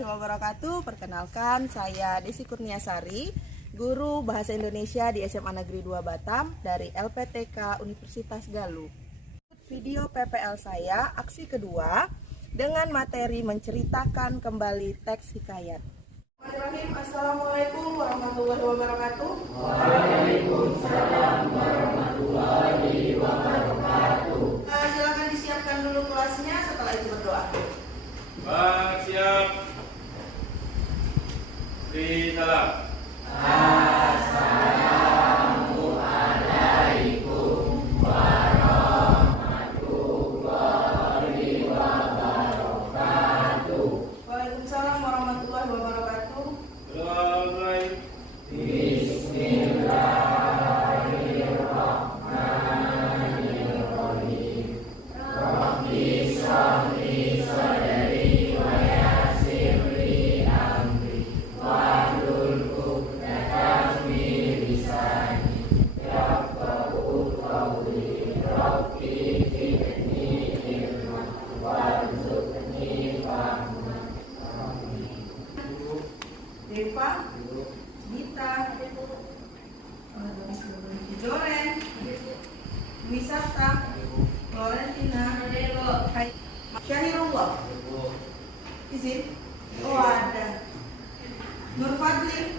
warahmatullahi wabarakatuh. Perkenalkan, saya Desi Kurniasari, guru Bahasa Indonesia di SMA Negeri 2 Batam dari LPTK Universitas Galuh. Video PPL saya, aksi kedua, dengan materi menceritakan kembali teks hikayat. Assalamualaikum warahmatullahi wabarakatuh. Waalaikumsalam warahmatullahi wabarakatuh. Silakan disiapkan dulu kelasnya, setelah itu berdoa. Pak, siap. Beri salam. Assalamualaikum warahmatullahi wabarakatuh. Waalaikumsalam warahmatullahi wabarakatuh. Doa mulai. Bismillahirrahmanirrahim. Rabbi shrahli sadri wa yassir li amri wahlul 'uqdatam min lisani yafqahu qawli. Rabbi zidni ilman warzuqni fahman. Deva, Gita, Joren, Wisata, Florentina, Syahirullah, izin, oh ada, Nur Fadli,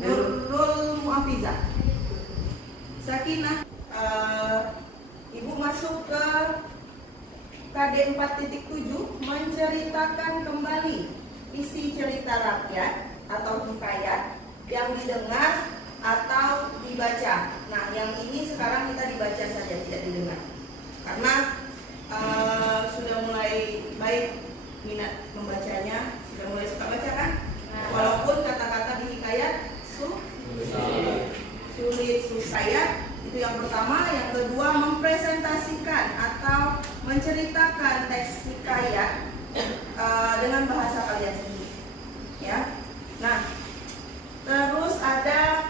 Nurul Muafizah, Sakinah. Ibu masuk ke KD 4.7, menceritakan kembali isi cerita rakyat atau hikayat yang didengar atau dibaca. Nah, yang ini sekarang kita dibaca saja, tidak didengar, karena sudah mulai baik minat membacanya, sudah mulai suka baca kan? Walaupun kata-kata di hikayat sulit, susah ya. Itu yang pertama. Yang kedua, mempresentasikan atau menceritakan teks hikayat dengan bahasa kalian sendiri, ya. Nah, terus ada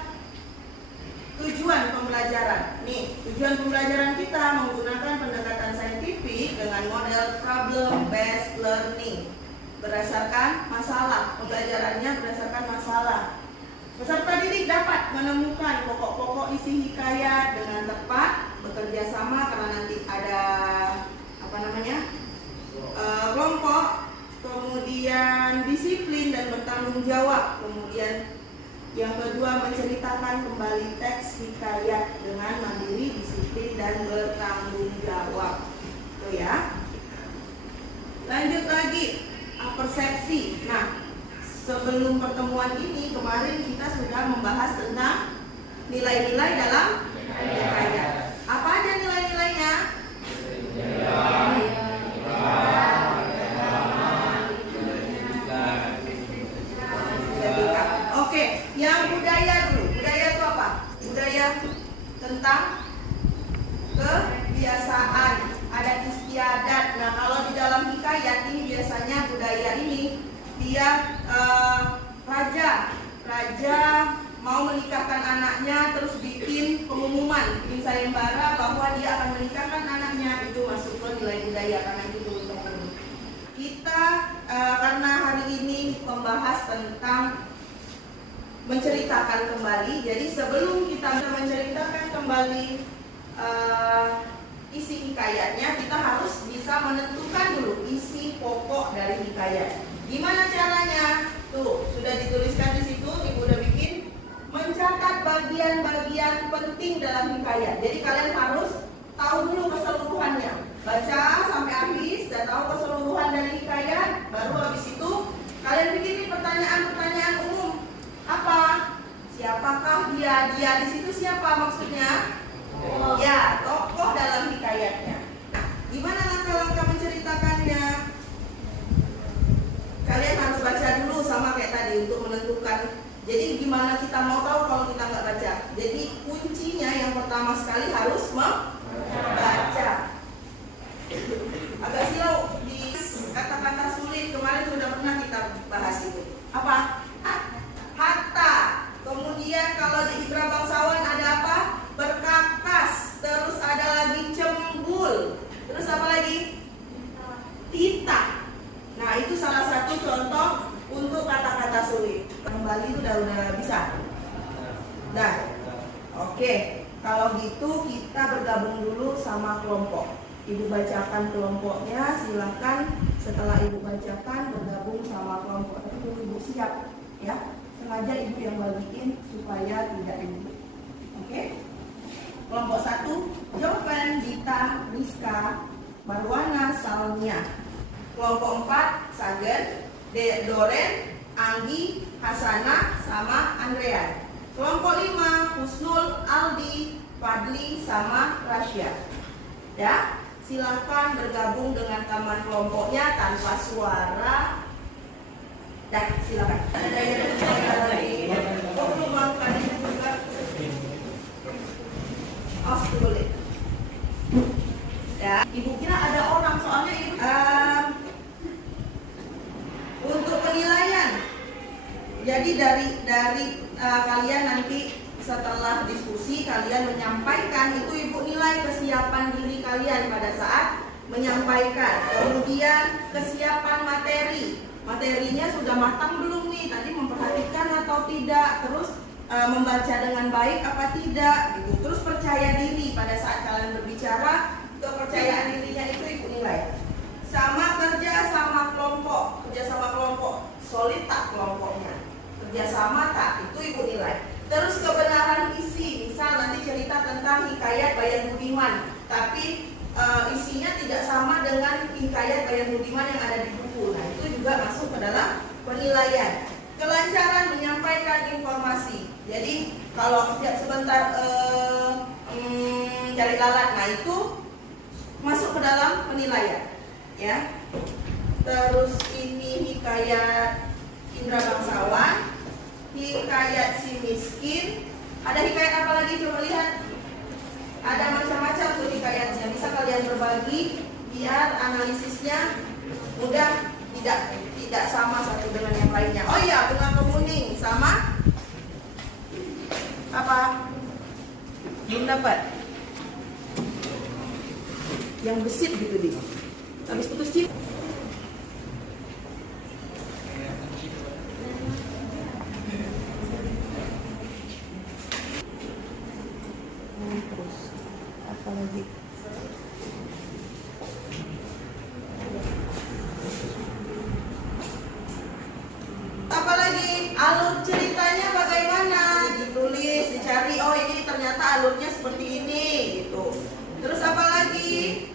tujuan pembelajaran. Nih, tujuan pembelajaran kita menggunakan pendekatan saintifik dengan model problem based learning berdasarkan masalah. Pembelajarannya berdasarkan masalah. Peserta didik dapat menemukan pokok-pokok isi hikayat dengan tepat, bekerja sama karena nanti ada kelompok, kemudian disiplin dan bertanggung jawab. Kemudian yang kedua, menceritakan kembali teks hikayat dengan mandiri, disiplin dan bertanggung jawab. Itu ya. Lanjut lagi, persepsi. Nah, sebelum pertemuan ini kemarin kita sudah membahas tentang nilai-nilai dalam hikayat. Apa aja nilai-nilainya? Oke, yang budaya dulu. Budaya itu apa? Budaya tentang kebiasaan, adat istiadat. Nah, kalau di dalam hikayat ini biasanya budaya ini dia raja mau menikahkan anaknya, terus bikin pengumuman, bikin sayembara bahwa dia akan menikahkan anaknya. Itu masuk ke nilai budaya karena itu teman-teman. Kita karena hari ini membahas tentang menceritakan kembali, jadi sebelum kita menceritakan kembali isi hikayatnya, kita harus bisa menentukan dulu isi pokok dari hikayat. Gimana caranya? Tuh, sudah dituliskan di situ, Ibu udah bikin. Mencatat bagian-bagian penting dalam hikayat. Jadi kalian harus tahu dulu keseluruhannya. Baca sampai habis, dan tahu keseluruhan dari hikayat. Baru habis itu kalian bikin pertanyaan-pertanyaan umum. Apa? Siapakah dia? Dia di situ siapa maksudnya? Ya, tokoh dalam hikayatnya. Nah, gimana langkah-langkah menceritakannya? Kalian harus baca dulu sama kayak tadi untuk menentukan. Jadi gimana kita mau tahu kalau kita nggak baca? Jadi kuncinya yang pertama sekali harus membaca. Agak silau di kata-kata sulit, kemarin sudah pernah kita bahas itu. Apa? Hatta. Kemudian kalau di Ibra bangsawan ada apa? Berkakas. Terus ada lagi cembul. Terus apa lagi? Tita. Nah, itu salah satu kata sulit. Kembali itu udah bisa. Nah, oke. Kalau gitu kita bergabung dulu sama kelompok. Ibu bacakan kelompoknya, silakan. Setelah ibu bacakan bergabung sama kelompok. Tapi dulu ibu siap, ya. Sengaja ibu yang bagiin supaya tidak ribut. Oke? Kelompok 1, Joven, Dita, Rizka, Marwana, Salmia. Kelompok 4, Sagen, Doren, Anggi, Hasana, sama Andrea. Kelompok 5, Husnul, Aldi, Fadli, sama Rasya. Ya, silakan bergabung dengan teman kelompoknya tanpa suara. Dan silakan. Ada yang lagi. Belum makan juga. Oh, boleh. Ya, ibu kira ada orang, soalnya ibu untuk penilaian. Jadi dari kalian nanti setelah diskusi kalian menyampaikan, itu ibu nilai kesiapan diri kalian pada saat menyampaikan. Kemudian kesiapan materinya sudah matang belum nih, tadi memperhatikan atau tidak, terus membaca dengan baik apa tidak gitu. Terus percaya diri pada saat kalian berbicara, kepercayaan dirinya itu ibu nilai. Sama kerja sama kelompok, solid tak kelompoknya, kerjasama tak, itu ibu nilai. Terus kebenaran isi, misal nanti cerita tentang hikayat Bayan Budiman, tapi isinya tidak sama dengan hikayat Bayan Budiman yang ada di buku. Nah, itu juga masuk ke dalam penilaian. Kelancaran menyampaikan informasi. Jadi kalau setiap sebentar cari lalat, nah itu masuk ke dalam penilaian, ya. Terus ini hikayat Indra Bangsawan, hikayat si miskin. Ada hikayat apa lagi? Coba lihat. Ada macam-macam tuh hikayatnya. Bisa kalian berbagi biar analisisnya mudah, tidak sama satu dengan yang lainnya. Oh iya, bunga kemuning sama apa? Belum dapat. Yang besit gitu di. Habis putus cinta. Terus apa lagi? Apalagi alur ceritanya bagaimana, ditulis, dicari, oh ini ternyata alurnya seperti ini gitu. Terus apalagi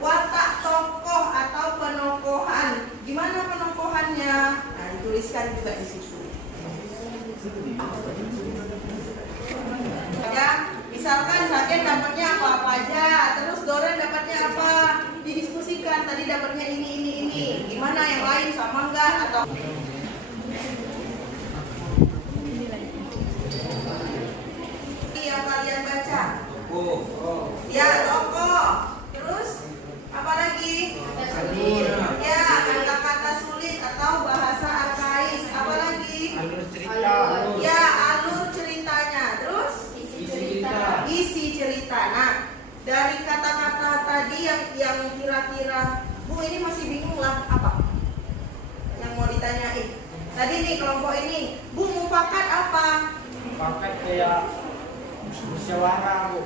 watak tokoh atau penokohan, gimana penokohannya, nah dituliskan juga di situ. Ya, misalkan Sagen dapatnya apa aja, terus Doren dapatnya apa, didiskusikan. Tadi dapatnya ini, gimana yang lain sama enggak atau yang kalian baca. Ya, tokoh. Terus apa lagi? Ya, kata-kata sulit atau bahasa arkais. Apa lagi? Alur cerita. Ya, alur ceritanya. Terus isi cerita. Nah, dari kata-kata tadi yang kira-kira Bu ini masih bingung lah apa? Yang mau ditanyain. Tadi nih kelompok ini, Bu mufakat apa? Mufakat kayak musyawarah, Bu.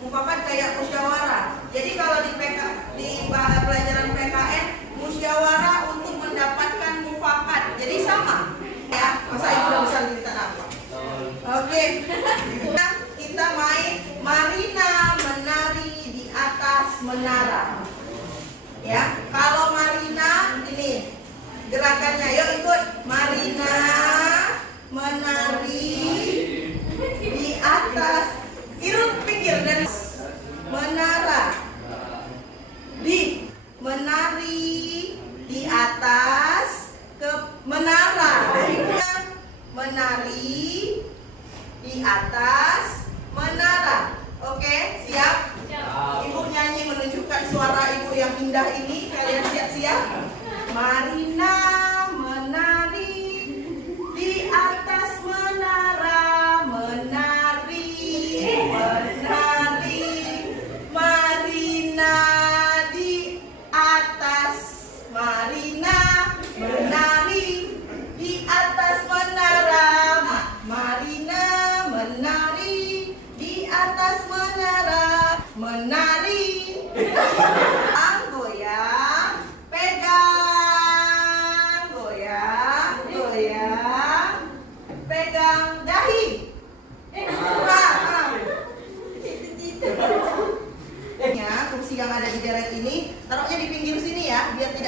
Mufakat kayak musyawarah. Jadi kalau di pelajaran PKN, musyawarah untuk mendapatkan mufakat. Jadi sama. Ya, masa ibu udah bisa cerita apa? Oke. Kita main Marina menari di atas menara. Ya, kalau Marina ini gerakannya, yuk ikut. Marina menari di atas. Irul pikir dan menara di menari di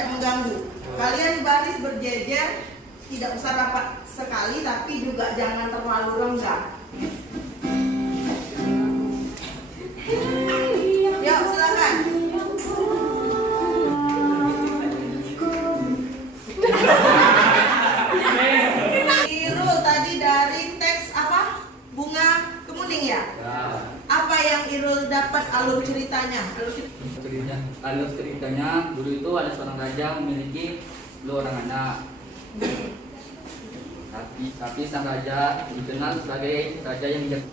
tidak mengganggu. Kalian baris berjejer, tidak usah rapat sekali, tapi juga jangan terlalu renggang. Yuk, silakan. Irul tadi dari teks apa? Bunga Kemuning ya? Apa yang Irul dapat alur ceritanya? Alur ceritanya dulu itu ada seorang raja memiliki 10 orang anak. Tapi sang raja dikenal sebagai raja yang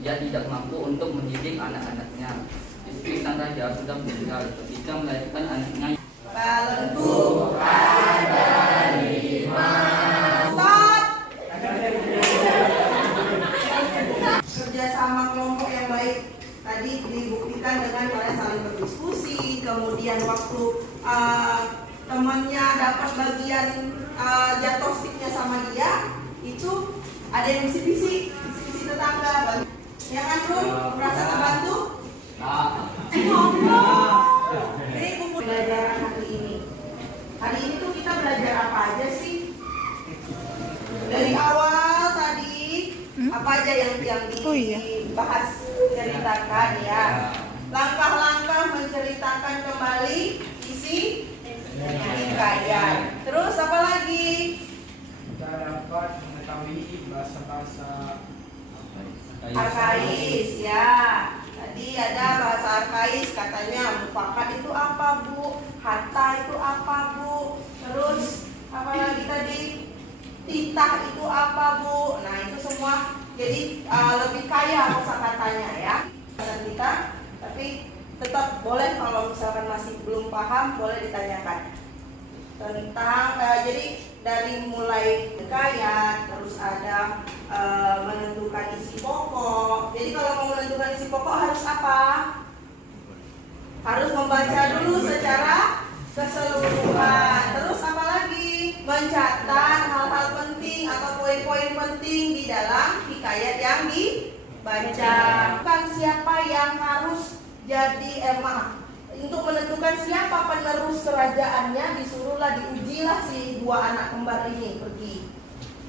ia tidak mampu untuk mendidik anak-anaknya. Istri sang raja sudah meninggal ketika melahirkan anaknya. Balentu ada 5. Stop. Kerjasama kelompok yang baik tadi dibuktikan dengan kalian saling berdiskusi, kemudian waktu temannya dapat bagian jatuh sticknya sama dia, itu ada yang bisik-bisik tetangga. Yang Rum merasa terbantu? Ini kumpul pelajaran hari ini. Hari ini tuh kita belajar apa aja sih? Dari awal tadi apa aja yang dibahas, ceritakan ya. Langkah-langkah menceritakan kembali isi hikayat. Terus apa lagi? Kita dapat mengetahui bahasa-bahasa Arkais ya. Tadi ada bahasa Arkais, katanya mufakat itu apa Bu? Hatta itu apa Bu? Terus apa lagi tadi? Titah itu apa Bu? Nah itu semua jadi lebih kaya kosakatanya ya kita. Tapi tetap boleh kalau misalkan masih belum paham boleh ditanyakan tentang jadi dari mulai hikayat, terus ada menentukan isi pokok. Jadi kalau mau menentukan isi pokok harus apa? Harus membaca dulu secara keseluruhan. Terus apa lagi? Mencatat hal-hal penting atau poin-poin penting di dalam hikayat yang dibaca. Bukan siapa yang harus jadi untuk menentukan siapa penerus kerajaannya, disuruhlah diujilah si 2 anak kembar ini pergi.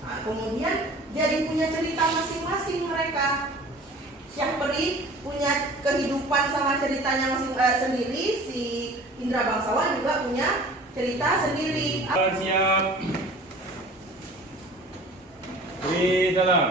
Nah, kemudian jadi punya cerita masing-masing mereka. Syahperi punya kehidupan sama ceritanya sendiri, si Indra Bangsawan juga punya cerita sendiri. Siap. Di dalam.